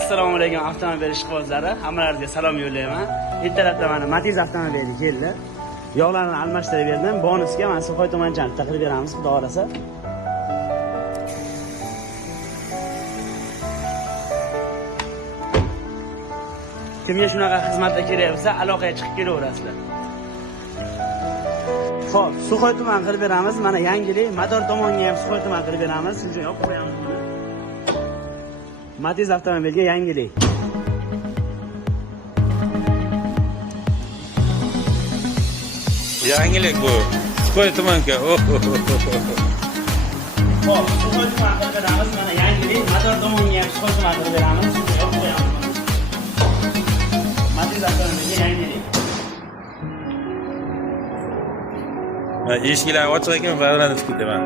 Assalomu alaykum avtomobil ishqibozlari. Hammalarga salom yo'llayman. Ertalabda mana Matiz avtomobili keldi. Yog'larni almashtirib berdim. Bonusga mana Suxoy tumanchani taqib beramiz, xudo xolasa. Kimga shunaqa xizmatlar kerak bo'lsa, aloqaga chiqib kelaverasizlar. Xo'p, Suxoy tuman qilib beramiz. Mana yangilik, motor tomonga ham Suxoy tuman qilib beramiz. Siz uchun yopib qo'yamiz buni. Matiz avtomobilga yangilik. Yangilik bu. Suxoy tumanka. Xo'p, Suxoy tuman qilib beramiz. Mana yangilik, motor tomonga ham Suxoy tuman qilib beramiz. Siz uchun yopib qo'yamiz. Matiz avtomobilga yangilik. Eshiklar ochiq ekan, farzandni kutaman.